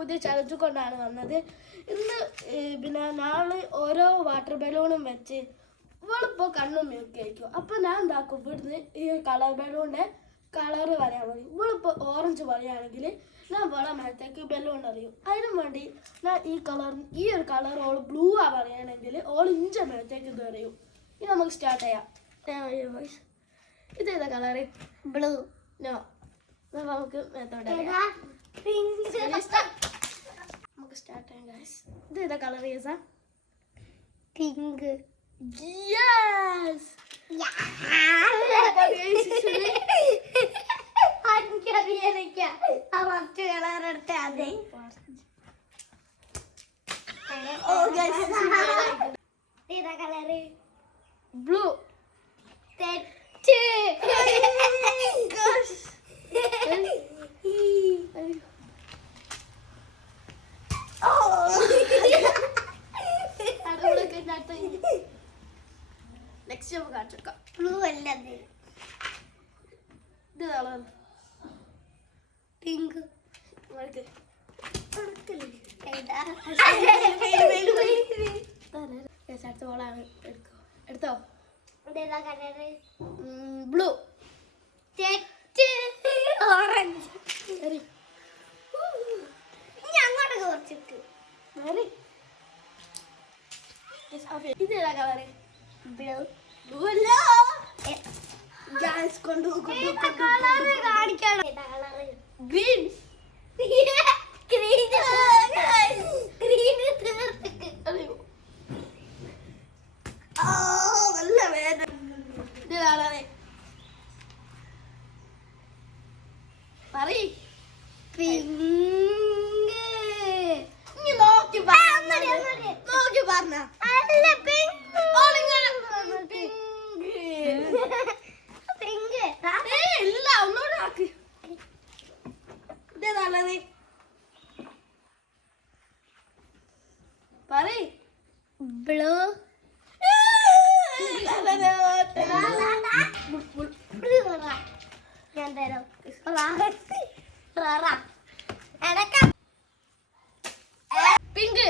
പുതിയ ചലഞ്ച് കൊണ്ടാണ് വന്നത്. ഇന്ന് പിന്നെ നാളെ ഓരോ വാട്ടർ ബലൂണും വെച്ച് ഇവളിപ്പോൾ കണ്ണും മിറുക്കായിരിക്കും. അപ്പോൾ ഞാൻ എന്താക്കും, ഇവിടുന്ന് ഈ കളർ ബലൂണിൻ്റെ കളറ് പറയാൻ മതി. ഇവളിപ്പോൾ ഓറഞ്ച് പറയുകയാണെങ്കിൽ ഞാൻ വേറെ മേലത്തേക്ക് ബലൂൺ അറിയും. അതിനും വേണ്ടി ഞാൻ ഈ ഒരു കളർ ഓൾ ബ്ലൂ ആ പറയുകയാണെങ്കിൽ ഓൾ ഇഞ്ച മേലത്തേക്ക് ഇത് അറിയും. ഇനി നമുക്ക് സ്റ്റാർട്ട് ചെയ്യാം. ഇതേതാ കളറ്? ബ്ലൂ. നോ, നമുക്ക് മേത്തോട്ട് നമുക്ക് സ്റ്റാർട്ട് ചെയ്യാം ഗൈസ്. ഇതേതാ കളർ? യേസാ പിങ്ക്. യെസ്. ബ്ലൂ. തെറ്റ്. നെക്സ്റ്റ് നമുക്ക് കാണിച്ചേക്കാം. ബ്ലൂ അല്ലേ? ഇത് കളർ പിങ്ക്. അടുത്ത ബോളാണ്. എടുത്തോ. ബ്ലൂ. ഓറഞ്ച്. അങ്ങോട്ട് കുറച്ചിട്ട് ഇതേതാ കളറ്? ബ്ലൂ. ബ്ലൂ അല്ല, ഗ്രീൻ. നല്ല വേദന. പറയ്. നോക്കി പറഞ്ഞ ഇല്ല, ഒന്നുകൂടെ ആക്ക്. ഇതേതാണത്? പറയ്. ബ്ലൂ. ഞാൻ തരാം. Pink.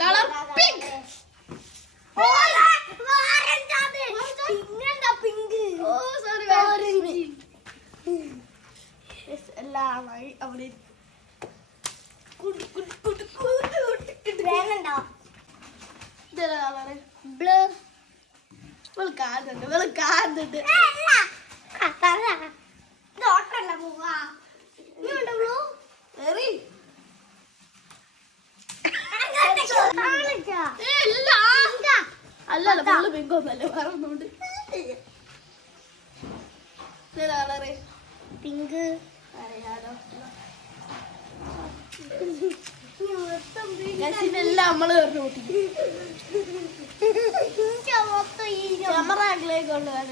Colour pink. Oh sorry, orange. എല്ലാമായി അവിടെ ബ്ലൂ. കാണുന്നുണ്ട്. അല്ലല്ല, ഫുള്ള് പിങ്കൊന്നല്ലേ പറഞ്ഞോണ്ട്. Colour pink. അറിയാലോ, എല്ലാം നമ്മള് ക്യാമറ ആംഗിലേക്ക് കൊണ്ടുപോകാൻ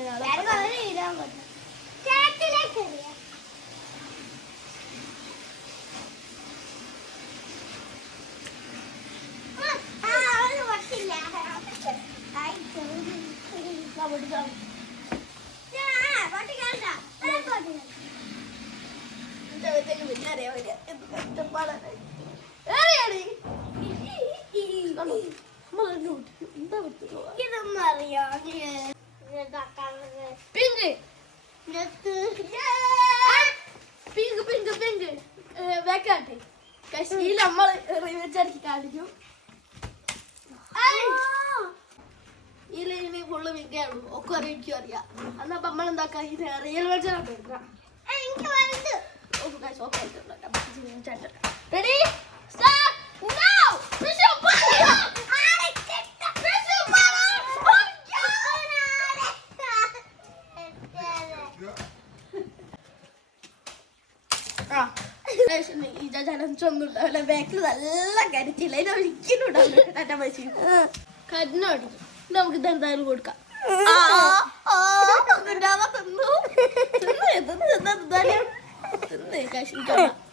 പിങ്ക്. പിങ്ക് പിങ്ക് പിങ്ക് വെക്കാട്ടെ. കശിയിൽ നമ്മൾ റിവെച്ചടിച്ച് കാണിക്കും. ഇനി ഫുള്ള് മിക്കുള്ളൂ, ഒക്കെ അറിയിക്കും അറിയാം. അന്നപ്പം നമ്മൾ എന്താക്കാം, ഇത് റിയൽ വെച്ചാണ് എടുക്കാം. Ready start now. ഈ ചലഞ്ചൊന്നും ഉണ്ടാവില്ല. ബാക്കിൽ നല്ല കരിച്ചില്ല. ഇത് ഒരിക്കലും ഉണ്ടാവില്ല. കരിനോടിക്കും. നമുക്ക് ഇത് എന്തായാലും കൊടുക്കാം. തിന്നു തിന്നു തിന്നു തിന്നു.